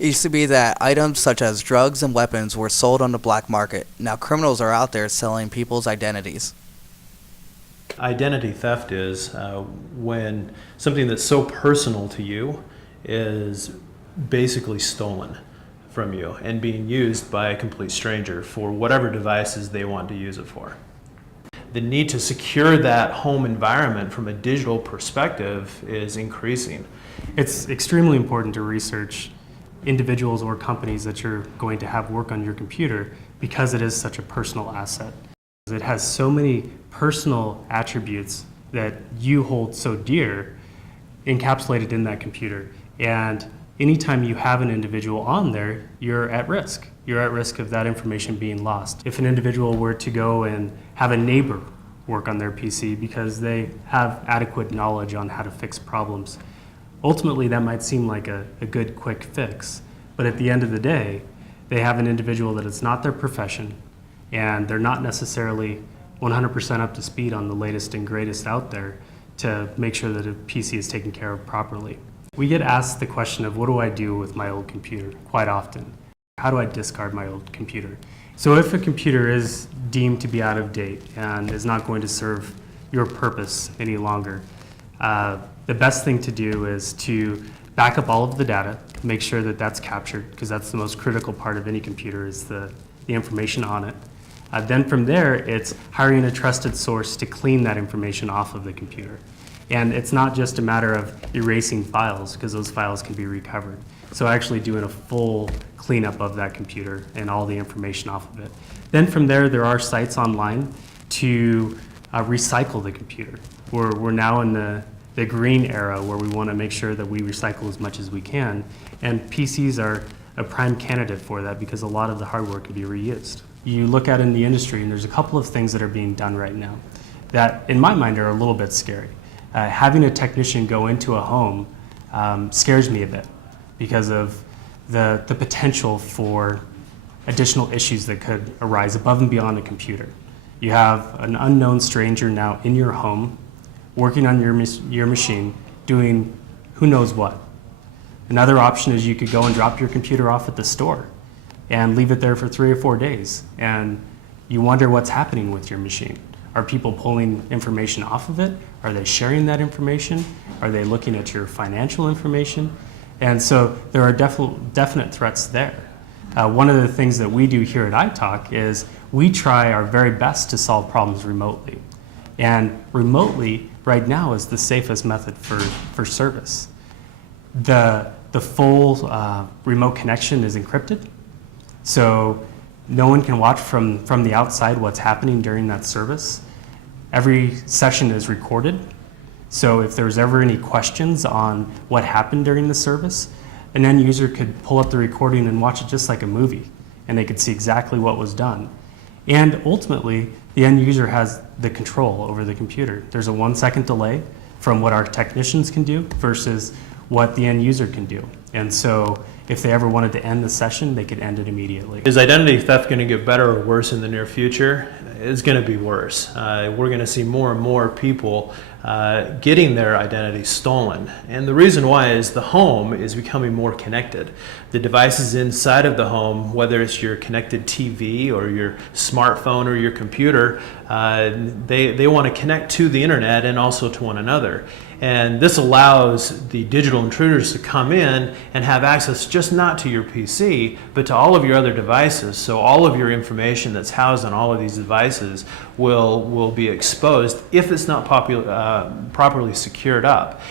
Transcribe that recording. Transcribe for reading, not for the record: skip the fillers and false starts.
It used to be that items such as drugs and weapons were sold on the black market. Now criminals are out there selling people's identities. Identity theft is when something that's so personal to you is basically stolen from you and being used by a complete stranger for whatever devices they want to use it for. The need to secure that home environment from a digital perspective is increasing. It's extremely important to research individuals or companies that you're going to have work on your computer because it is such a personal asset. It has so many personal attributes that you hold so dear encapsulated in that computer. And anytime you have an individual on there, you're at risk. You're at risk of that information being lost. If an individual were to go and have a neighbor work on their PC because they have adequate knowledge on how to fix problems, ultimately that might seem like a good quick fix. But at the end of the day, they have an individual that it's not their profession and they're not necessarily 100% up to speed on the latest and greatest out there to make sure that a PC is taken care of properly. We get asked the question of what do I do with my old computer quite often. How do I discard my old computer? So if a computer is deemed to be out of date and is not going to serve your purpose any longer, the best thing to do is to back up all of the data, make sure that that's captured, because that's the most critical part of any computer is the information on it. Then from there, it's hiring a trusted source to clean that information off of the computer. And it's not just a matter of erasing files, because those files can be recovered. So actually doing a full cleanup of that computer and all the information off of it. Then from there are sites online to recycle the computer. We're now in the green era where we want to make sure that we recycle as much as we can. And PCs are a prime candidate for that because a lot of the hardware can be reused. You look at in the industry and there's a couple of things that are being done right now that in my mind are a little bit scary. Having a technician go into a home scares me a bit because of the potential for additional issues that could arise above and beyond a computer. You have an unknown stranger now in your home working on your machine doing who knows what. Another option is you could go and drop your computer off at the store and leave it there for 3 or 4 days and you wonder what's happening with your machine. Are people pulling information off of it? Are they sharing that information? Are they looking at your financial information? And so there are definite threats there. One of the things that we do here at iTalk is we try our very best to solve problems remotely. And remotely, right now, is the safest method for service. The full remote connection is encrypted, so no one can watch from the outside what's happening during that service. Every session is recorded, so if there's ever any questions on what happened during the service, an end user could pull up the recording and watch it just like a movie, and they could see exactly what was done. And ultimately, the end user has the control over the computer. There's a 1-second delay from what our technicians can do versus what the end user can do. And so if they ever wanted to end the session, they could end it immediately. Is identity theft going to get better or worse in the near future? It's going to be worse. We're going to see more and more people getting their identity stolen. And the reason why is the home is becoming more connected. The devices inside of the home, whether it's your connected TV or your smartphone or your computer, they want to connect to the internet and also to one another. And this allows the digital intruders to come in and have access just not to your PC, but to all of your other devices. So all of your information that's housed on all of these devices will be exposed if it's not properly secured up.